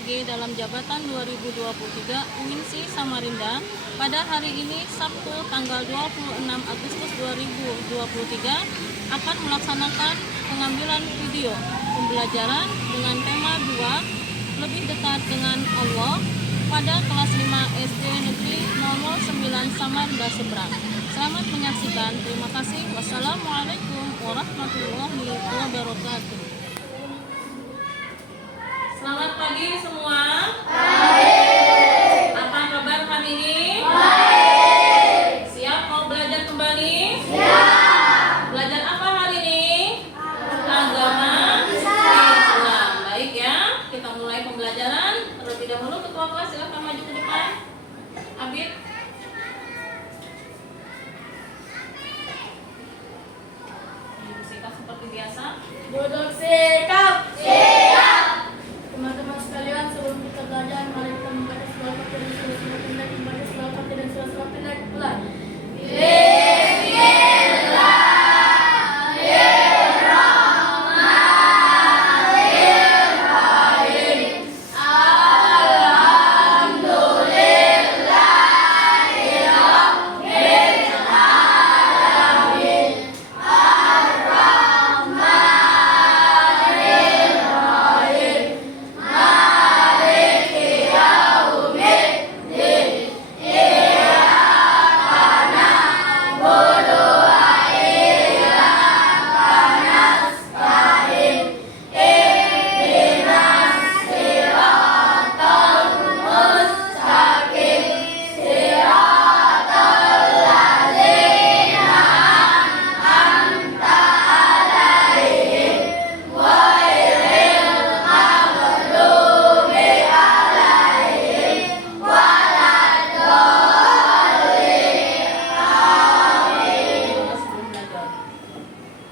PG dalam jabatan 2023 UINSI Samarinda pada hari ini Sabtu tanggal 26 Agustus 2023 akan melaksanakan pengambilan video pembelajaran dengan tema 2 lebih dekat dengan Allah pada kelas 5 SD Negeri 009 Samarinda Seberang. Selamat menyaksikan. Terima kasih. Wassalamualaikum warahmatullahi wabarakatuh. Selamat pagi semua. Baik. Apa kabar hari ini? Baik. Siap mau belajar kembali? Siap. Belajar apa hari ini? Agama Islam. Baik ya. Kita mulai pembelajaran. Terlebih dahulu ketua kelas silakan maju ke depan. Abid. Seperti biasa. Duduk sikap. Siap. Teman-teman sekalian, sebelum kita belajar, mari kita membaca surah Al-Fatihah dan surah pendek, membaca surah Al-Fatihah dan surah pendek. Mulai.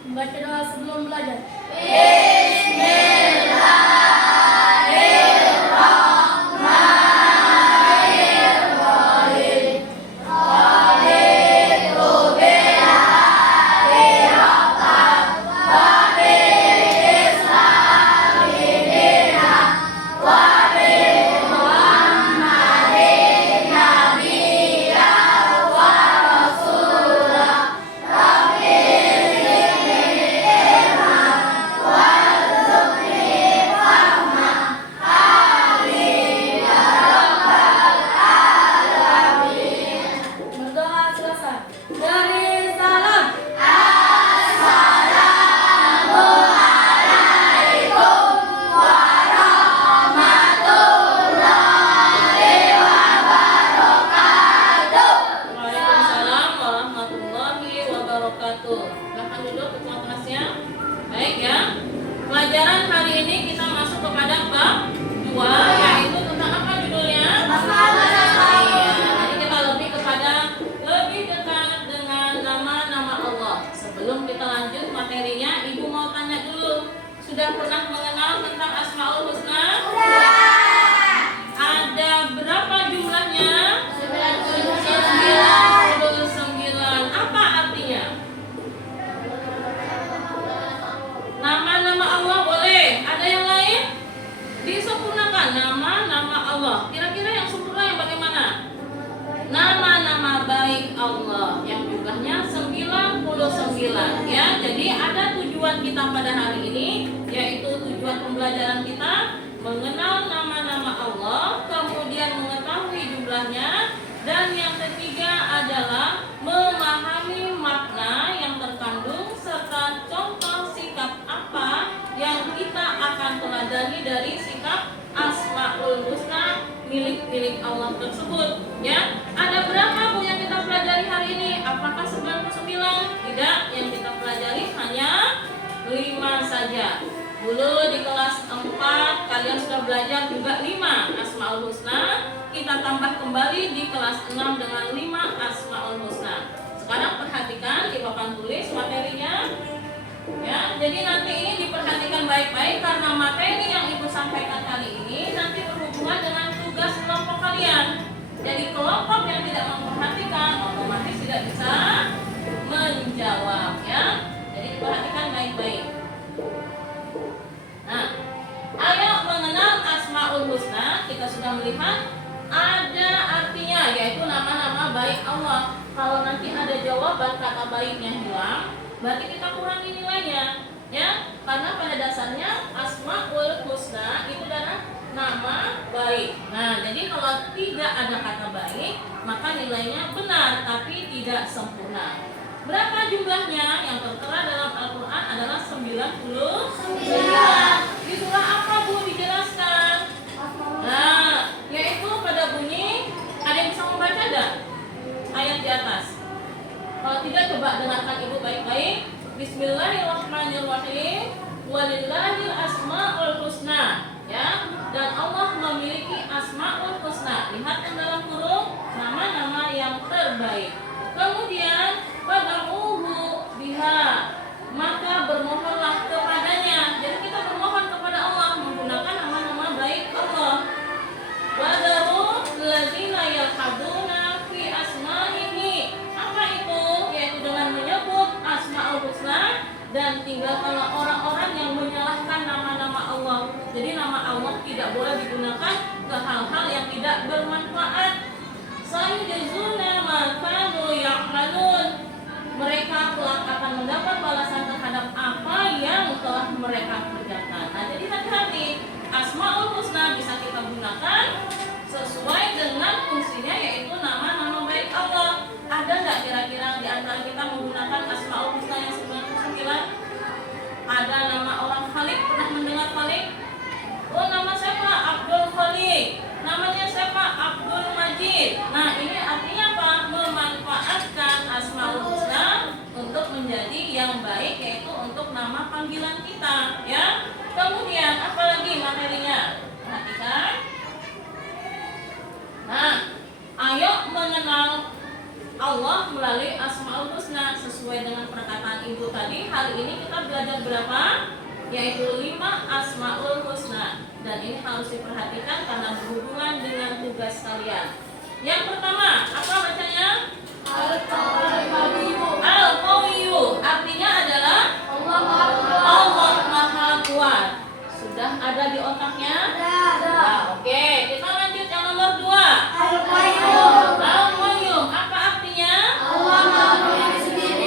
Membaca doa sebelum belajar. Berdoa selesai. Dari salam. Waalaikumsalam warahmatullahi wabarakatuh. Silakan duduk ketua kelasnya. Baik ya. Pelajaran hari ini kita masuk kepada bab 2 yaitu tentang apa judulnya? Iya, jadi kita lebih dekat dengan nama-nama Allah. Sebelum kita lanjut materinya, Ibu mau tanya dulu. Sudah pernah mengenal tentang Asmaul Husna? Ada berapa jumlahnya? 99. Apa artinya? Nama-nama Allah boleh. Ada yang lain? Disempurnakan nama-nama Allah. Kira-kira yang sempurna yang bagaimana? Nama-nama baik Allah yang jumlahnya 99 ya. Jadi ada tujuan kita pada hari ini, yaitu tujuan pembelajaran kita mengenal nama-nama Allah, kemudian mengetahui jumlahnya, dan yang ketiga adalah memahami makna yang terkandung serta contoh sikap apa yang kita akan teladani dari sikap Asmaul Husna milik Allah tersebut ya. Ada berapa Bu yang kita pelajari hari ini? Apakah 99? Tidak, yang kita pelajari hanya 5 saja. Dulu di kelas 4 kalian sudah belajar juga 5 Asmaul Husna. Kita tambah kembali di kelas 6 dengan 5 Asmaul Husna. Sekarang perhatikan di papan tulis materinya. Ya, jadi nanti ini diperhatikan baik-baik karena materi yang Ibu sampaikan kali ini nanti berhubungan dengan tugas kelompok kalian. Jadi kelompok yang tidak memperhatikan otomatis tidak bisa menjawab ya. Jadi perhatikan baik-baik. Nah, ayo mengenal Asmaul Husna kita sudah melihat ada artinya, yaitu nama-nama baik Allah. Kalau nanti ada jawaban kata baiknya hilang, berarti kita kurangi nilainya, ya. Karena pada dasarnya Asmaul Husna itu adalah nama baik. Nah, jadi kalau tidak ada kata baik, maka nilainya benar tapi tidak sempurna. Berapa jumlahnya? Yang tertera dalam Al-Quran adalah 99. Di surah apa, Bu? Dijelaskan. Nah, yaitu pada bunyi, ada yang bisa membaca enggak? Ayat di atas. Kalau tidak, coba dengarkan Ibu baik-baik. Bismillahirrahmanirrahim. Walillahil asmaul husna. Ya, dan Allah memiliki asmaul husna. Lihat yang dalam huruf, nama-nama yang terbaik. Kemudian fad'uhu biha, maka bermohonlah kepadanya. Jadi kita bermohon kepada Allah menggunakan nama-nama baik Allah. Wadaru ladzina yalhaduna fi asma'ihi. Apa itu? Yaitu dengan menyebut asmaul husna, dan tinggalkanlah orang-orang yang menyalahkan nama-nama Allah. Jadi nama Allah tidak boleh digunakan ke hal-hal yang tidak bermanfaat. Sayujazuna ma kanu ya'malun. Mereka kelak akan mendapat balasan terhadap apa yang telah mereka kerjakan. Nah, jadi hati-hati. Asmaul Husna bisa kita gunakan sesuai dengan fungsinya, yaitu nama-nama baik Allah. Ada nggak kira-kira di antara kita menggunakan Asmaul Husna yang 99? Ada nama orang Khalik, pernah mendengar Khalik? Oh, nama siapa? Abdul Khalik. Namanya siapa? Abdul Majid. Nah, ini artinya apa? Memanfaatkan Asmaul Husna untuk menjadi yang baik, yaitu untuk nama panggilan kita, ya. Kemudian apalagi materinya? Perhatikan. Nah, ayo mengenal Allah melalui Asmaul Husna sesuai dengan perkataan Ibu tadi. Hari ini kita belajar berapa? Yaitu 5 Asmaul Husna. Dan ini harus diperhatikan karena berhubungan dengan tugas kalian. Yang pertama, apa bacanya? Al-Qawiyyu. Artinya adalah Allah Maha Kuat. Sudah ada di otaknya? Nah, oke, kita lanjut yang nomor 2. Al-Qayyum. Apa artinya?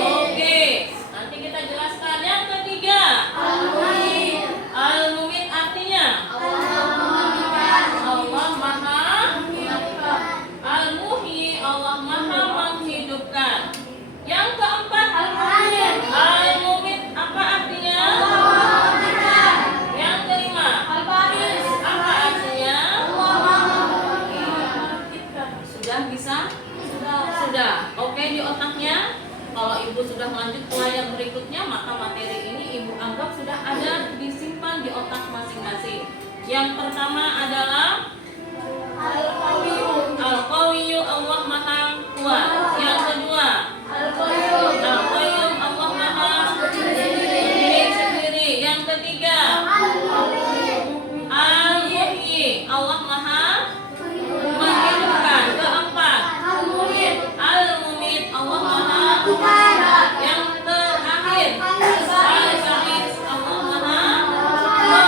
Oke, nanti kita jelaskan. Yang ketiga, Al-Mumit. Artinya Allah Maha Al-Muhyi. Allah Maha menghidupkan. Yang keempat, Al-Mumit. Apa artinya? Yang kelima, apa artinya? Sudah bisa? Sudah. Oke, di otaknya. Kalau Ibu sudah lanjut ke layar berikutnya, maka materi ini Ibu anggap sudah ada disimpan di otak masing-masing. Yang pertama adalah Al-Qawiyyu, Allah Maha Kuat. Yang kedua, Al-Qayyum, Allah Maha berdiri sendiri. Yang ketiga, Al-Muhyi, Allah Maha menghidupkan. Keempat, Al-Mumit, Allah Maha. Yang terakhir, Al-Ba'is, Allah Maha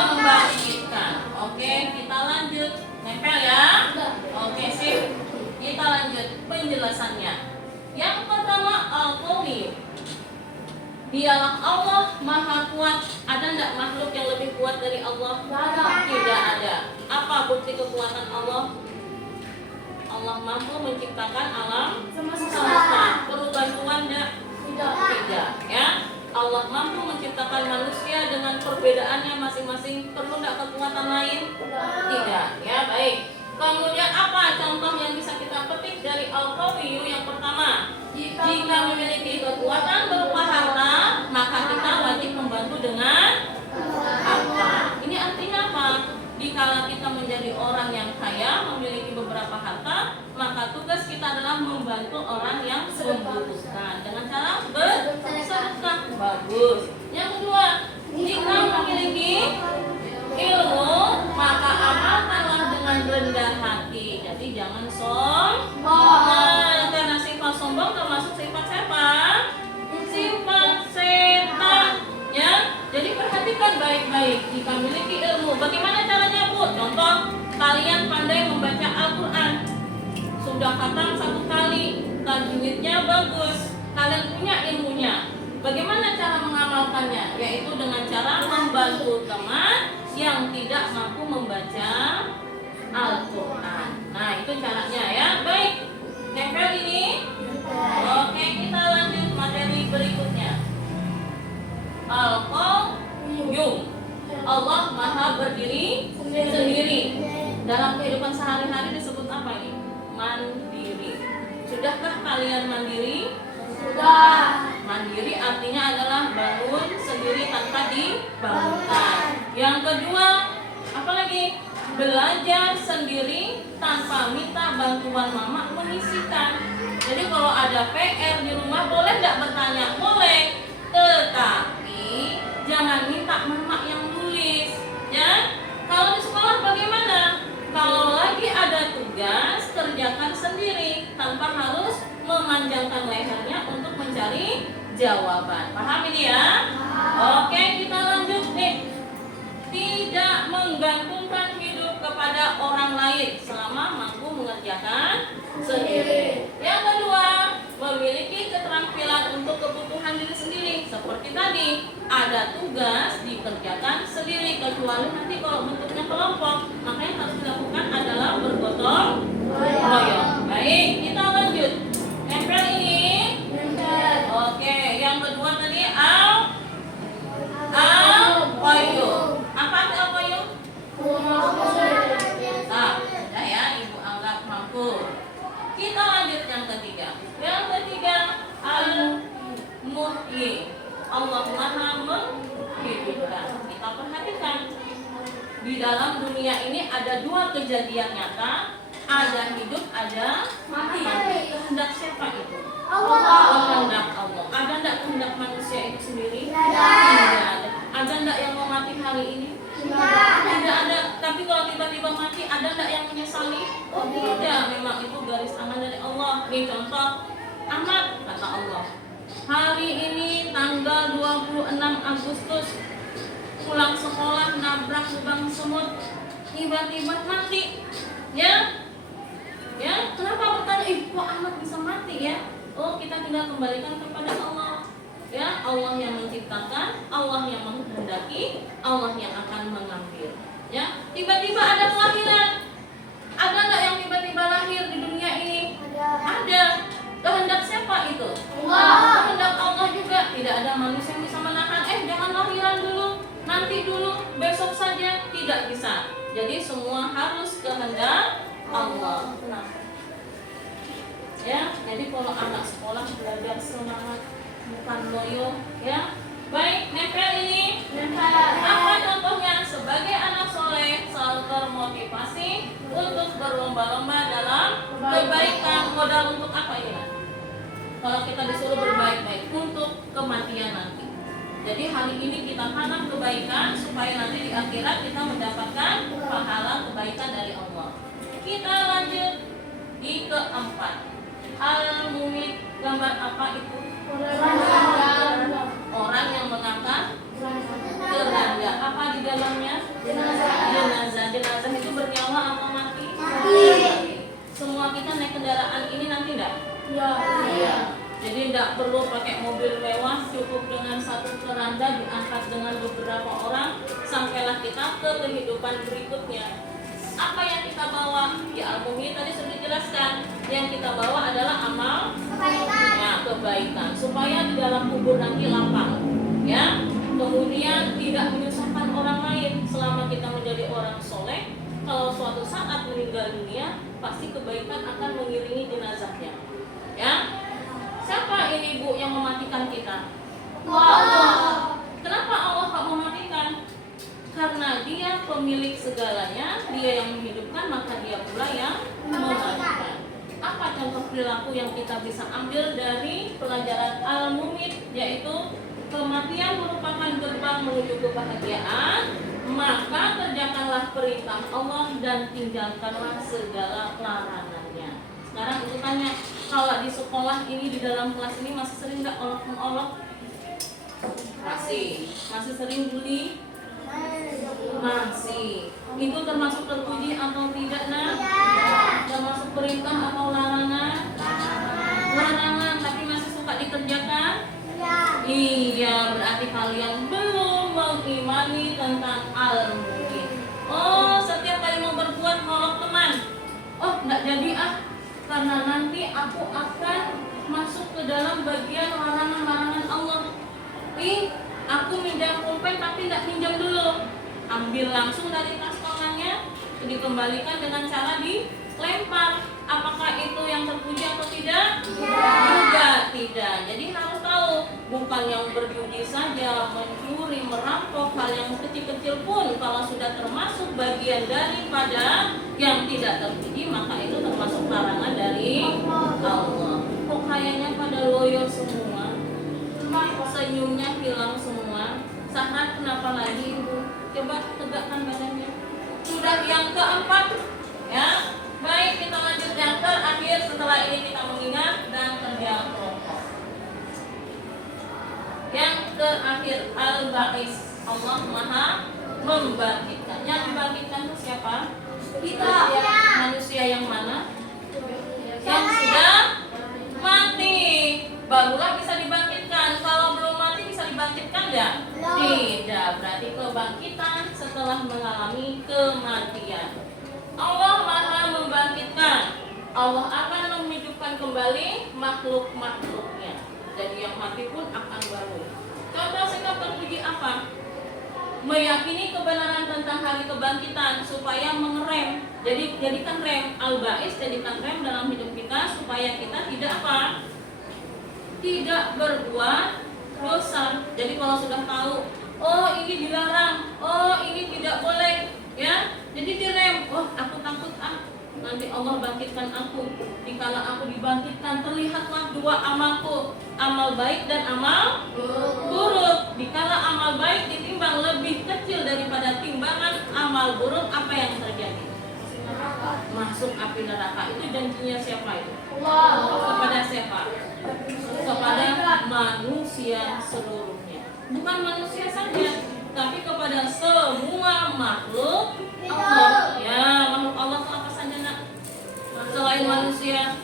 membangkitkan. Oke, kita lanjut. Nempel ya? Oke, sip. Kita lanjut penjelasannya. Yang pertama, Al-Qawiyyu. Dialah Allah Maha Kuat. Ada enggak makhluk yang lebih kuat dari Allah? Tidak ada. Apa bukti kekuatan Allah? Allah mampu menciptakan alam semesta. Perlu bantuan enggak? Tidak. Ya. Allah mampu menciptakan manusia dengan perbedaannya masing-masing. Perlu enggak kekuatan lain? Tidak. Ya, baik. Kemudian apa contoh yang bisa kita petik dari Al-Qawiyyu? Yang pertama, jika memiliki kekuatan berupa harta, maka kita wajib membantu dengan harta. Ini artinya apa? Dikala kita menjadi orang yang kaya, memiliki beberapa harta, maka tugas kita adalah membantu orang yang membutuhkan dengan cara bersedekah. Bagus. Yang kedua, jika memiliki ilmu, maka amalkanlah dengan rendah hati. Jadi jangan sombong. Nah, karena sifat sombong termasuk sifat siapa? Sifat setan. Ya. Jadi perhatikan baik-baik. Jika memiliki ilmu, bagaimana caranya, Bu? Contoh, kalian pandai khatam 1 kali, tajwidnya bagus, kalian punya ilmunya. Bagaimana cara mengamalkannya? Yaitu dengan cara membantu teman yang tidak mampu membaca Al-Quran. Nah, itu caranya ya. Baik, nempel ini. Oke, kita lanjut materi berikutnya. Al-Qayyum. Allah Maha berdiri sendiri. Dalam kehidupan sehari-hari disebut apa ini? Mandiri. Sudahkah kalian mandiri? Sudah. Mandiri artinya adalah bangun sendiri tanpa dibangunkan. Yang kedua, apa lagi? Belajar sendiri tanpa minta bantuan mama menyisihkan. Jadi kalau ada PR di rumah boleh nggak bertanya? Boleh. Tetapi jangan minta mama yang nulis. Ya. Kalau di sekolah bagaimana? Kalau lagi ada tugas, kerjakan sendiri tanpa harus memanjangkan lehernya untuk mencari jawaban. Paham ini ya? Oke, kita lanjut nih. Tidak menggantungkan hidup kepada orang lain selama mampu mengerjakan sendiri. Yang kedua, memiliki keterampilan untuk kebutuhan diri sendiri. Seperti tadi, ada tugas dikerjakan sendiri, kecuali nanti kalau bentuknya kelompok, maka yang harus dilakukan adalah bergotong royong. Baik, kita lanjut. Nempel ini. Oke, yang kedua tadi Al-Qayyum. Apa itu Al-Qayyum? Nah, sudah ya, Ibu anggap mampu. Kita lanjut yang ketiga. Yang ketiga Al-Muhyi. Allah Maha menghidupkan. Kita perhatikan. Di dalam dunia ini ada 2 kejadian nyata. Ada hidup, ada mati. Kehendak siapa itu? Kehendak Allah. Ada enggak kehendak manusia itu sendiri? Tidak ada. Ada enggak yang mau mati hari ini? Tidak ada. Tapi kalau tiba-tiba mati, ada enggak yang menyesali? Tidak. Memang itu garis tangan dari Allah. Ini contoh. Ahmad, kata Allah, hari ini tanggal 26 Agustus pulang sekolah nabrak lubang semut, tiba-tiba mati. Ya, kenapa bertanya? Kok Ahmad bisa mati ya? Oh, kita tinggal kembalikan kepada Allah. Ya, Allah yang menciptakan, Allah yang menghendaki, Allah yang akan mengambil. Ya, tiba-tiba ada kelahiran. Ada nggak yang tiba-tiba lahir di dunia ini? Ada. Kehendak siapa itu? Allah. Kehendak Allah juga. Tidak ada manusia yang bisa menahan. Jangan lahiran dulu, nanti dulu, besok saja. Tidak bisa. Jadi semua harus kehendak Allah. Kenapa? Ya, jadi kalau anak sekolah belajar semangat, bukan loyo, ya. Baik, nempel ini. Apa contohnya? Sebagai anak soleh selalu termotivasi untuk berlomba-lomba dalam kebaikan. Modal untuk apa ya? Kalau kita disuruh berbaik-baik untuk kematian nanti. Jadi hari ini kita tanam kebaikan supaya nanti di akhirat kita mendapatkan pahala kebaikan dari Allah. Kita lanjut di keempat. Al-Mumit, gambar apa itu? Orang yang mengangkat keranda. Apa di dalamnya? Jenazah. Jenazah itu bernyawa atau mati? Semua kita naik kendaraan ini nanti enggak? Iya. Jadi tidak perlu pakai mobil mewah, cukup dengan satu keranda diangkat dengan beberapa orang, sampailah kita ke kehidupan berikutnya. Apa yang kita bawa? Ya, Al-Muhyi tadi sudah dijelaskan. Yang kita bawa adalah amal kebaikan, supaya di dalam kubur nanti lapang. Ya, kemudian tidak menyusahkan orang lain. Selama kita menjadi orang soleh, kalau suatu saat meninggal dunia, pasti kebaikan akan mengiringi jenazahnya. Ya. Siapa ini Bu yang mematikan kita? Allah. Kenapa Allah tak mematikan? Karena Dia pemilik segalanya, Dia yang menghidupkan, maka Dia pula yang mematikan. Apa contoh perilaku yang kita bisa ambil dari pelajaran Al-Mumit, yaitu kematian merupakan gerbang menuju kebahagiaan, maka kerjakanlah perintah Allah dan tinggalkanlah segala larangannya. Sekarang itu tanya, kalau di sekolah ini, di dalam kelas ini masih sering nggak olok-olok? Masih sering bully? Masih. Itu termasuk terpuji atau tidak, Nak? Termasuk perintah atau larangan? karena nanti aku akan masuk ke dalam bagian larangan-larangan Allah. Aku minjam pulpen tapi tidak minjam dulu. Ambil langsung dari tas tangannya, dikembalikan dengan cara dilempar. Apakah itu yang terpuji atau tidak? Juga tidak. Jadi harus tahu, bukan yang berjudi saja, mencuri, merampok, hal yang kecil-kecil pun kalau sudah termasuk bagian daripada yang tidak terpuji, maka itu termasuk larangan dari Allah. Kok kayaknya pada loyo semua? Senyumnya hilang semua. Sahran kenapa lagi Ibu? Coba tegakkan badannya. Sudah yang keempat, ya. Baik, kita lanjut yang terakhir. Setelah ini kita mengingat dan kerja kelompok. Yang terakhir, al-ba'is. Allah Maha membangkitkan. Yang dibangkitkan itu siapa? Kita. Manusia yang mana? Yang sudah mati. Barulah bisa dibangkitkan. Kalau belum mati bisa dibangkitkan enggak? Tidak. Berarti kebangkitan setelah mengalami kematian. Allah Maha membangkitkan. Allah akan menghidupkan kembali makhluk-makhluknya. Jadi yang mati pun akan bangun. Contoh sikap terpuji apa? Meyakini kebenaran tentang hari kebangkitan supaya mengerem. Jadi jadikan rem, al-ba'is jadikan rem dalam hidup kita supaya kita tidak apa? Tidak berbuat dosa. Jadi kalau sudah tahu, oh ini dilarang, oh ini tidak boleh, ya. Jadi direm, oh aku takut nanti Allah bangkitkan aku. Dikala aku dibangkitkan terlihatlah dua amalku, amal baik dan amal buruk. Dikala amal baik ditimbang lebih kecil daripada timbangan amal buruk, apa yang terjadi? Masuk api neraka. Itu janjinya siapa itu? Kepada siapa? Kepada manusia seluruhnya. Bukan manusia saja, tapi kepada semua makhluk Allah. Ya, makhluk Allah itu apa saja nak? Selain manusia,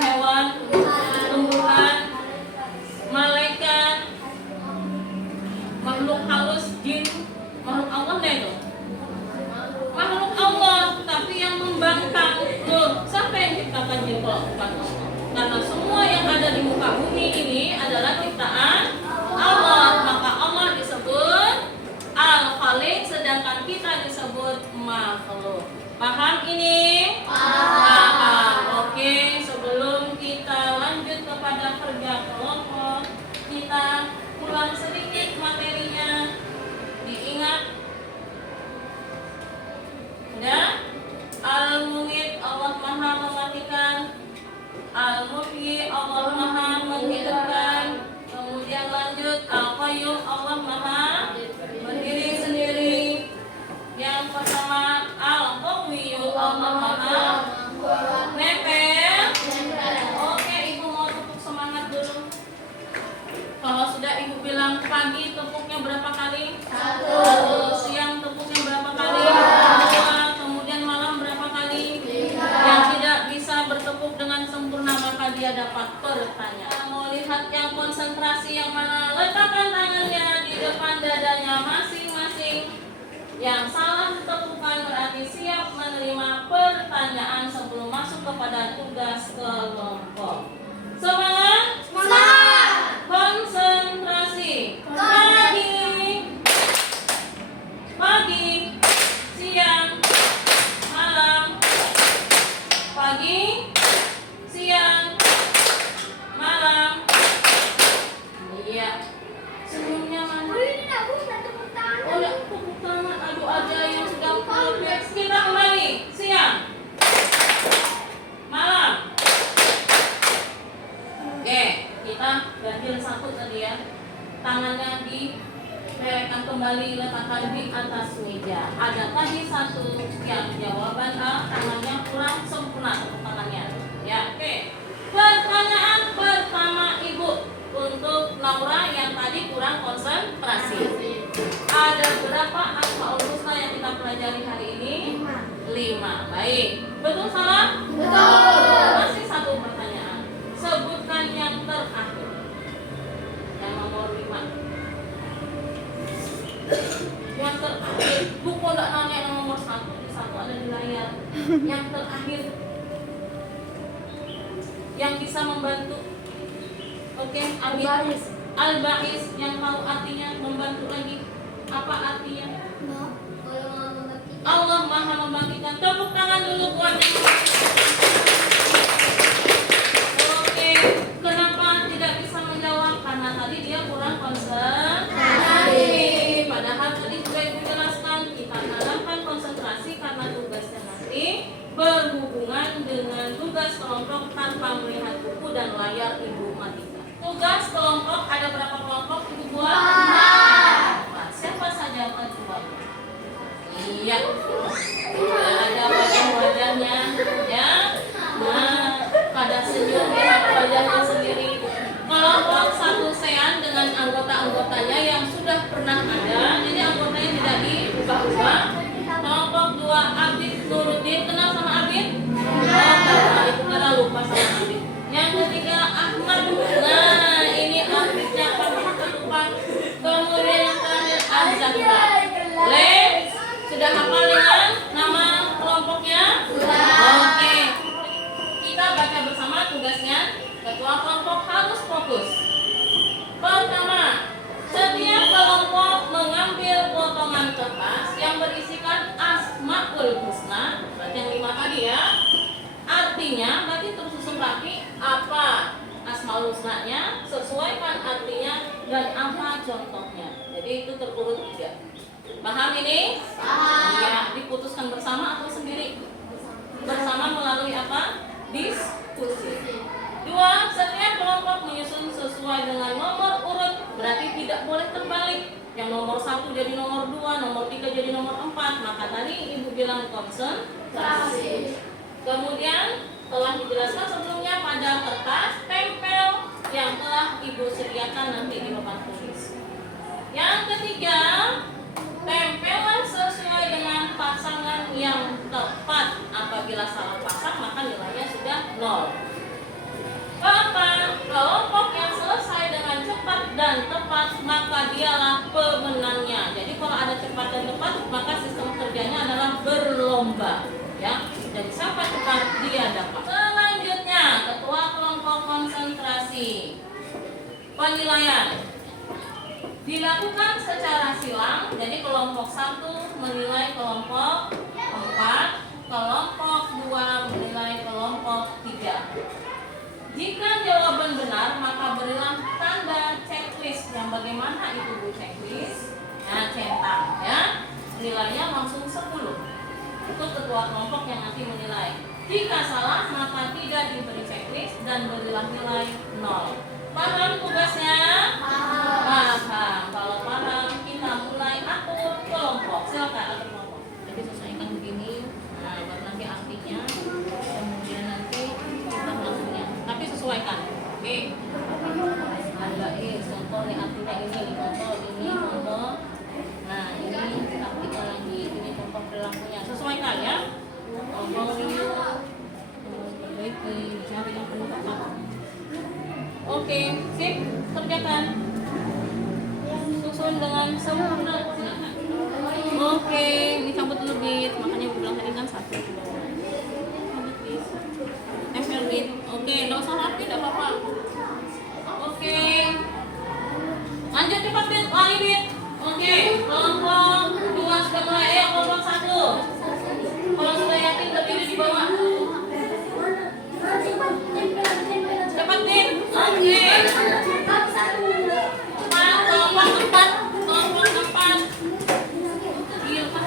hewan, tumbuhan, malaikat, makhluk halus, jin, makhluk Allah enggak itu? Makhluk Allah, tapi yang membangkang. Loh, siapa yang ciptakan jin kalau bukan Allah? Karena semua yang ada di muka bumi ini adalah ciptaan Allah. Maka Allah disebut Al-Khaliq, sedangkan kita disebut makhluk. Paham ini? Paham. Oke, sebelum kita lanjut kepada kerja kelompok, kita ulang sedikit materinya. Diingat. Udah? Al-Mughith, Allah Maha mematikan. Al-Muhyi, Allah Maha menghidupkan. Kemudian lanjut, Al-Qayyum, Allah Maha berdiri sendiri. Yang pertama, Al-Qawiyyu, Allah Maha nempel. Oke, Ibu mau tepuk semangat dulu. Kalau sudah Ibu bilang pagi tepuknya berapa kali? 1. Siang tepuknya berapa kali? 2. Kemudian malam berapa kali? 3. Yang tidak bisa bertepuk dengan sempurna maka dia dapat pertanyaan. Mau lihat yang konsentrasi yang mana? Letakkan tangannya di depan dadanya masing-masing. Yang salah tepukan berarti siap menerima pertanyaan sebelum masuk kepada tugas kelompok. Semangat? Semangat! Konsentrasi. Pagi, siang, malam. Pagi, siang, malam. Iya. Senyumnya mana? Oh ya, tepuk tangan. Aduh, ada yang sudah progres. Kita kembali. Siang, malam. Oke, kita ganjil satu tadi ya. Tangannya diletakkan kembali, letakkan di atas meja. Ada tadi satu yang jawaban A, tangannya kurang sempurna untuk tangannya. Ya, oke. Pertanyaan pertama Ibu untuk Laura yang tadi kurang konsentrasi. Ada berapa asmaul husna yang kita pelajari hari ini? 5. Baik. Betul salah? Betul. Masih satu pertanyaan. Sebutkan yang terakhir. Yang nomor 5. Yang terakhir. Buku enggak nanya yang nomor 1, di 1 ada di layar. Yang terakhir. yang bisa membantu? Oke, Abi. Al-Ba'is. Al-Ba'is yang tahu artinya membantu lagi. Apa artinya? Allah Maha membangkitkan. Tepuk tangan dulu buatnya. Oke, kenapa tidak bisa menjawab? Karena tadi dia kurang konsentrasi. Padahal tadi sudah dijelaskan kita tanamkan konsentrasi karena tugasnya nanti berhubungan dengan tugas kelompok tanpa melihat buku dan layar ibu Matika. Tugas kelompok ada berapa kelompok ibu buat? 4. Siapa saja ketuanya? Iya, ada wajah-wajahnya, ya. Nah, pada senyum lihat wajahnya sendiri. Kelompok 1 Sean dengan anggota-anggotanya yang sudah pernah ada, jadi anggotanya tidak diubah-ubah. Kelompok 2 Abid Nuruddin, kenal sama Abid? Nah, itu karena lupa sama Abid. Yang ketiga Ahmad, nah ini Abidnya apa lupa. Kemudian yang terakhir Azza. Sudah hafal dengan nama kelompoknya? Oke. Kita baca bersama tugasnya. Ketua kelompok harus fokus. Pertama, setiap kelompok mengambil potongan kertas yang berisikan Asmaul Husna, berarti yang 5 tadi ya. Artinya berarti tersusun rapi apa Asmaul Husna-nya, sesuaikan artinya dan apa contohnya. Jadi itu terurut 3. Paham ini? Paham. Iya, diputuskan bersama atau sendiri? Bersama melalui apa? Diskusi. 2, setiap kelompok menyusun sesuai dengan nomor urut, berarti tidak boleh terbalik. Yang nomor 1 jadi nomor 2, nomor 3 jadi nomor 4. Maka tadi ibu bilang konsentrasi. Kemudian telah dijelaskan sebelumnya pada kertas tempel yang telah ibu sediakan nanti di papan tulis. Yang ketiga, tempelan sesuai dengan pasangan yang tepat. Apabila salah pasang maka nilainya sudah 0. Keempat, kelompok yang selesai dengan cepat dan tepat maka dialah pemenangnya. Jadi kalau ada cepat dan tepat maka sistem kerjanya adalah berlomba, ya. Jadi siapa cepat dia dapat. Selanjutnya, ketua kelompok konsentrasi. Penilaian dilakukan secara silang, jadi kelompok 1 menilai kelompok 4, kelompok 2 menilai kelompok 3. Jika jawaban benar, maka berilah tanda checklist. Yang bagaimana itu Bu checklist? Nah, centang ya. Nilainya langsung 10. Itu ketua kelompok yang nanti menilai. Jika salah, maka tidak diberi checklist dan berilah nilai 0. Paham tugasnya? Paham. Kalau paham, kita mulai atur kelompok. Silakan atur kelompok. Jadi sesuaikan begini. Nah, baru nanti artinya. Kemudian nanti kita melakukannya. Tapi sesuaikan. Oke. Ada contoh nih artinya ini contoh ini contoh. Nah, ini artinya lagi ini contoh perilakunya. Sesuaikan ya. Contoh ini. Baik, cari yang penuh tepat. Oke, sip, kerjakan. Susun dengan sempurna. Oke, ini cabut dulu bit. Makanya gue bilang tadi kan 1 di bawah. Cabut bit. Tempel bit. Oke, nggak usah rapi, nggak apa-apa. Oke. Lanjut cepat bit, lari bit. Oke, kelompok 2 sudah mulai. Ayo kelompok 1. Kalau sudah yakin berdiri di bawah. Cepat bit. Oke. Kelompok 4. Iya, Pak.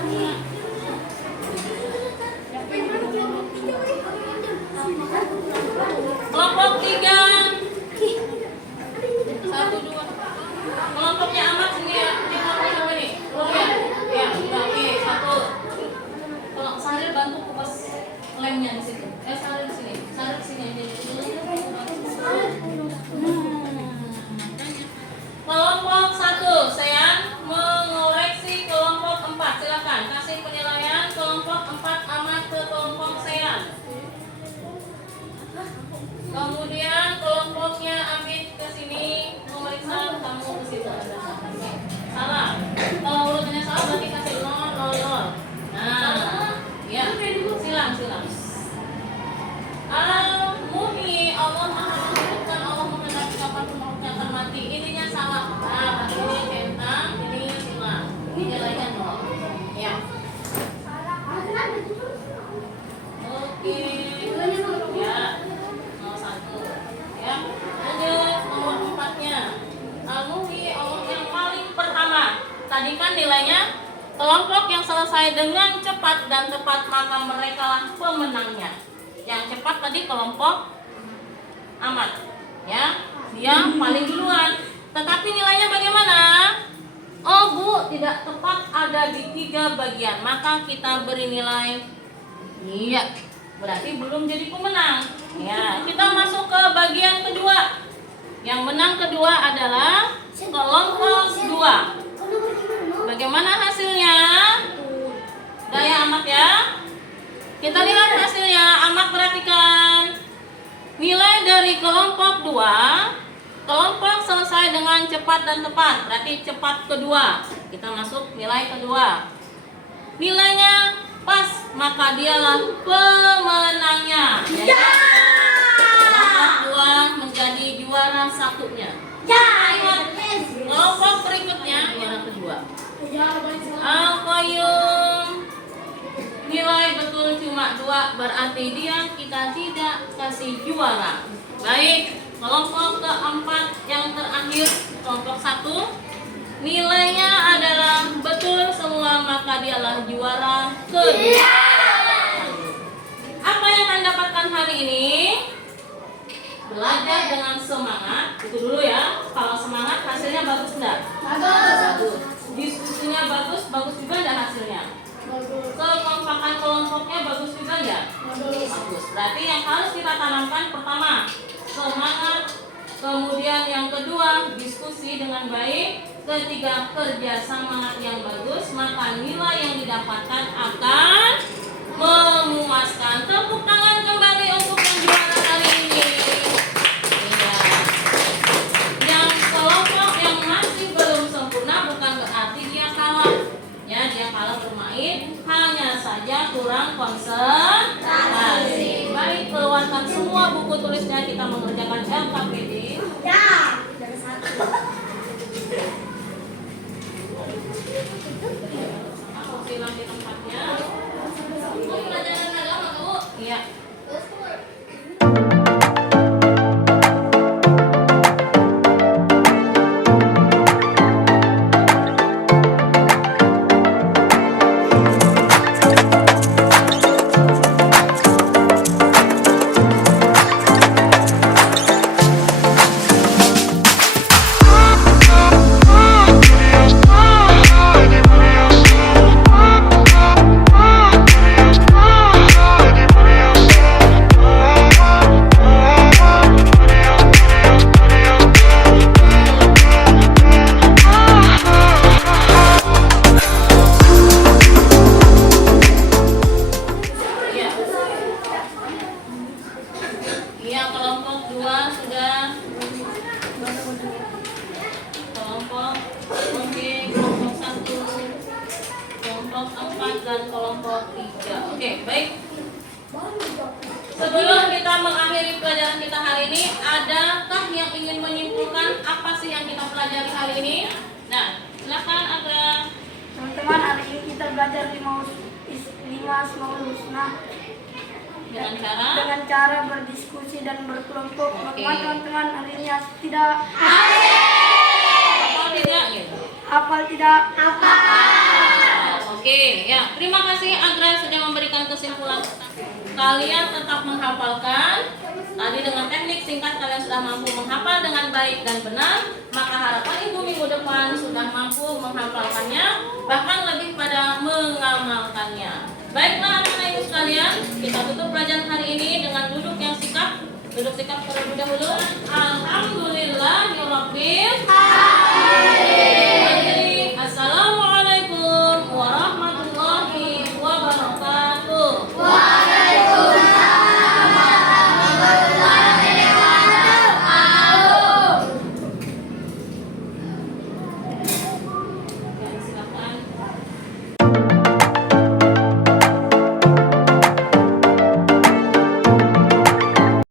Kelompok yang selesai dengan cepat dan tepat maka merekalah pemenangnya. Yang cepat tadi kelompok Ahmad, ya, dia paling duluan. Tetapi nilainya bagaimana? Oh Bu, tidak tepat, ada di 3 bagian. Maka kita beri nilai iya. Berarti belum jadi pemenang. Ya, kita masuk ke bagian kedua. Yang menang kedua adalah kelompok 2. Bagaimana hasilnya? Daya Ahmad ya. Kita lihat hasilnya. Ahmad perhatikan. Nilai dari kelompok 2, kelompok selesai dengan cepat dan tepat. Berarti cepat kedua. Kita masuk nilai kedua. Nilainya pas, maka dialah pemenangnya. Jadi kelompok 2 menjadi juara satunya. Kelompok berikutnya juara kedua. Al-Qayyum nilai betul cuma 2, berarti kita tidak kasih juara. Baik, kelompok keempat yang terakhir, kelompok 1, nilainya adalah betul semua, maka dialah juara kedua. Apa yang Anda dapatkan hari ini? Belajar dengan semangat, itu dulu ya. Kalau semangat hasilnya bagus enggak? Bagus. Diskusinya bagus juga enggak hasilnya? Kekompakan kelompoknya bagus juga enggak? Bagus. Berarti yang harus kita tanamkan pertama, semangat. Kemudian yang kedua, diskusi dengan baik. Ketiga, kerja sama yang bagus. Maka nilai yang didapatkan akan memuaskan. Tepuk tangan kembali untuk yang juara hari ini. Iya. Yang kelompok yang masih belum sempurna bukan berarti dia kalah. Ya, dia kalah bermain, hanya saja kurang konsentrasi. Baik, keluarkan semua buku tulisnya, kita mengerjakan LKPD. Aku silang di tempatnya. Bu, pelajaran agama, Bu. Iya. Iya, kelompok 2 sudah. Kelompok kelompok 1, kelompok 4 dan kelompok 3. Oke, baik. Sebelum kita mengakhiri pelajaran kita hari ini, adakah yang ingin menyimpulkan apa sih yang kita pelajari hari ini? Nah, silakan Agra. Teman-teman, hari ini kita belajar 5 Asmaul Husna Dengan cara berdiskusi dan berkelompok. Bagaimana teman-teman hari ini tidak hafal tidak gitu? hafal tidak? Oke, ya. Terima kasih Agra sudah memberikan kesimpulan. Kalian tetap menghafalkan. Tadi dengan teknik singkat kalian sudah mampu menghafal dengan baik dan benar. Maka harapan Ibu minggu depan sudah mampu menghafalkannya, bahkan lebih pada mengamalkannya. Baiklah anak-anak ibu sekalian, kita tutup pelajaran hari ini dengan duduk yang sikap. Duduk sikap terlebih dahulu.